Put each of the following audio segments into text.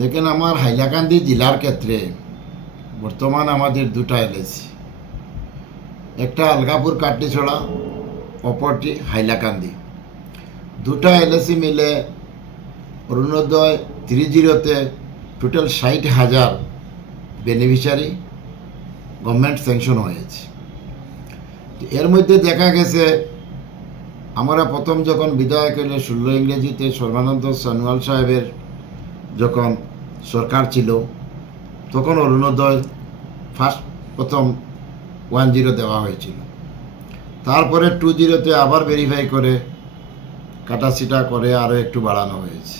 দেখেন, আমার হাইলাকান্দি জেলার ক্ষেত্রে বর্তমান আমাদের দুটা এলএসি, একটা আলগাপুর কাটলিছড়া, অপরটি হাইলাকান্দি। দুটা এলএসি মিলে অরুণোদয় 30তে টোটাল 60,000 বেনিফিশিয়ারি গভর্নমেন্ট স্যাংশন হয়েছে। এর মধ্যে দেখা গেছে আমরা প্রথম যখন বিধায়ক হইলে 16 ইংরেজিতে সর্বানন্দ সোনোয়াল সাহেবের যখন সরকার ছিল, তখন অরুণোদয় প্রথম 10 দেওয়া হয়েছিল। তারপরে 20তে আবার ভেরিফাই করে কাটাছিটা করে আরও একটু বাড়ানো হয়েছে।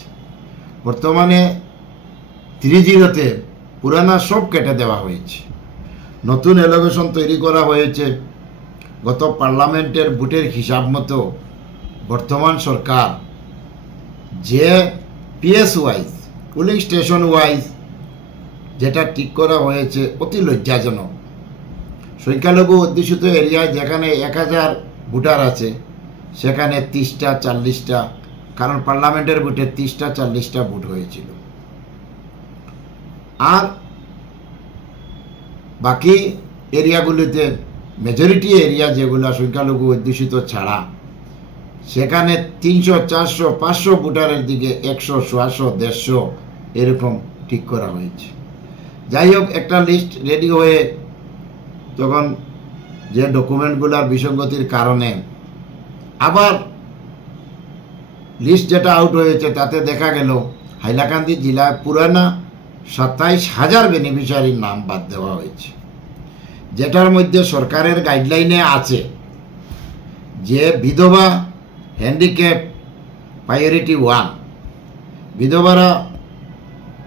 বর্তমানে 30তে পুরানা সব কেটে দেওয়া হয়েছে, নতুন এলোকেশন তৈরি করা হয়েছে। গত পার্লামেন্টের ভোটের হিসাব মতো বর্তমান সরকার যে PS wise, pulling station wise যেটা ঠিক করা হয়েছে অতি লজ্জাজনক। সংখ্যালঘু অধ্যুষিত এরিয়ায় যেখানে 1000 ভোটার আছে সেখানে 30টা 40টা, কারণ পার্লামেন্টের ভোটে 30টা 40টা ভোট হয়েছিল। আর বাকি এরিয়াগুলিতে মেজরিটি এরিয়া যেগুলো সংখ্যালঘু অধ্যুষিত ছাড়া, সেখানে 300 400 500 ভোটারের দিকে 100 100 150 এরকম ঠিক করা হয়েছে। যাই হোক, একটা লিস্ট রেডি হয়ে তখন যে ডকুমেন্টগুলোর বিসঙ্গতির কারণে আবার লিস্ট যেটা আউট হয়েছে তাতে দেখা গেল হাইলাকান্দি জেলায় পুরানা 27,000 বেনিফিশিয়ারির নাম বাদ দেওয়া হয়েছে, যেটার মধ্যে সরকারের গাইডলাইনে আছে যে বিধবা, হ্যান্ডিক্যাপ প্রায়োরিটি 1,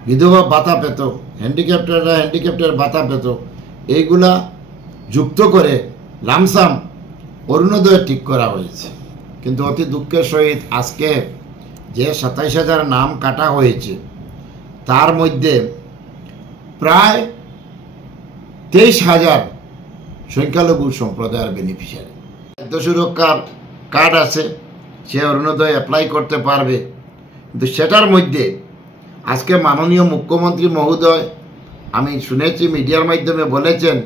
বিধবা ভাতা পেত, হ্যান্ডিক্যাপ্টের ভাতা পেত, এইগুলা যুক্ত করে লামসাম অরুণোদয় ঠিক করা হয়েছে। কিন্তু অতি দুঃখের সহিত আজকে যে 27,000 নাম কাটা হয়েছে তার মধ্যে প্রায় 23,000 সংখ্যালঘু সম্প্রদায়ের বেনিফিশিয়ারি। খাদ্য সুরক্ষার কার্ড আছে, সে অরুণোদয় অ্যাপ্লাই করতে পারবে। কিন্তু সেটার মধ্যে আজকে মাননীয় মুখ্যমন্ত্রী মহোদয়, আমি শুনেছি মিডিয়ার মাধ্যমে বলেছেন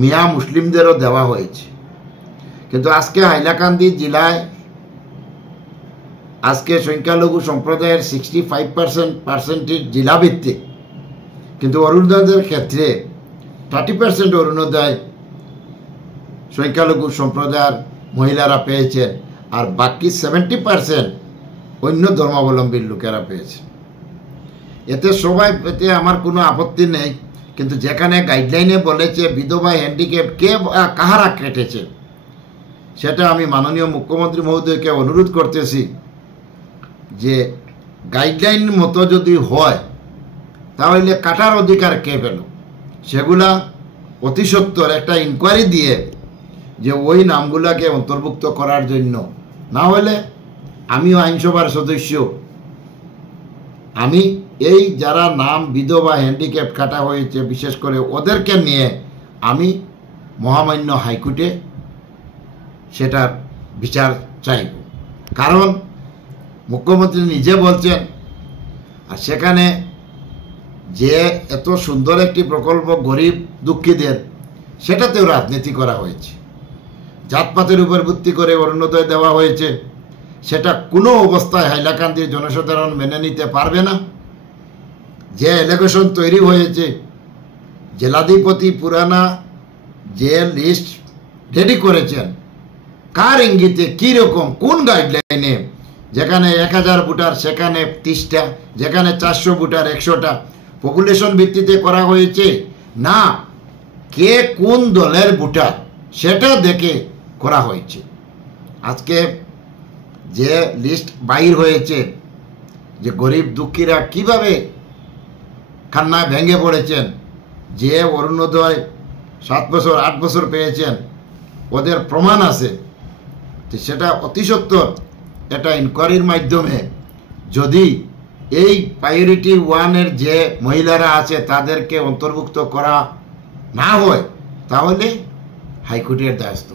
মিয়া মুসলিমদেরও দেওয়া হয়েছে। কিন্তু আজকে হাইলাকান্দি জেলায় আজকে সংখ্যালঘু সম্প্রদায়ের 65% জেলাভিত্তিক, কিন্তু অরুণোদয়ের ক্ষেত্রে 30% অরুণোদয় সংখ্যালঘু সম্প্রদায়ের মহিলারা পেয়েছেন, আর বাকি 70% অন্য ধর্মাবলম্বীর লোকেরা পেয়েছে। এতে আমার কোনো আপত্তি নেই, কিন্তু যেখানে গাইডলাইনে বলেছে বিধবা, হ্যান্ডিক্যাপ কে কাহারা কেটেছে, সেটা আমি মাননীয় মুখ্যমন্ত্রী মহোদয়কে অনুরোধ করতেছি যে গাইডলাইন মতো যদি হয় তাহলে কাটার অধিকার কে পেল, সেগুলা অতি সত্বর একটা ইনকোয়ারি দিয়ে যে ওই নামগুলাকে অন্তর্ভুক্ত করার জন্য। না হলে আমিও আইনসভার সদস্য, আমি এই যারা নাম বিধবা, হ্যান্ডিক্যাপ কাটা হয়েছে বিশেষ করে ওদেরকে নিয়ে আমি মহামান্য হাইকোর্টে সেটার বিচার চাইব। কারণ মুখ্যমন্ত্রী নিজে বলছেন, আর সেখানে যে এত সুন্দর একটি প্রকল্প গরিব দুঃখীদের, সেটাতেও রাজনীতি করা হয়েছে, জাতপাতের উপর ভিত্তি করে অরুণোদয় দেওয়া হয়েছে। সেটা কোনো অবস্থায় হাইলাকান্দির জনসাধারণ মেনে নিতে পারবে না। যে এলোকেশন তৈরি হয়েছে, জেলাধিপতি পুরানা যে লিস্ট রেডি করেছেন, কার ইঙ্গিতে কীরকম কোন গাইডলাইনে, যেখানে 1000 ভোটার সেখানে 30টা, যেখানে 400 ভোটার 100টা, পপুলেশন ভিত্তিতে করা হয়েছে না কে কোন দলের ভোটার সেটা দেখে করা হয়েছে। আজকে যে লিস্ট বাইর হয়েছে, যে গরিব দুঃখীরা কিভাবে কান্নায় ভেঙে পড়েছেন, যে অরুণোদয় 7 বছর 8 বছর পেয়েছেন, ওদের প্রমাণ আছে। সেটা অতি সত্বর এটা ইনকোয়ারির মাধ্যমে যদি এই প্রায়োরিটি 1-এর যে মহিলারা আছে তাদেরকে অন্তর্ভুক্ত করা না হয় তাহলে হাইকোর্টের দ্বারস্থ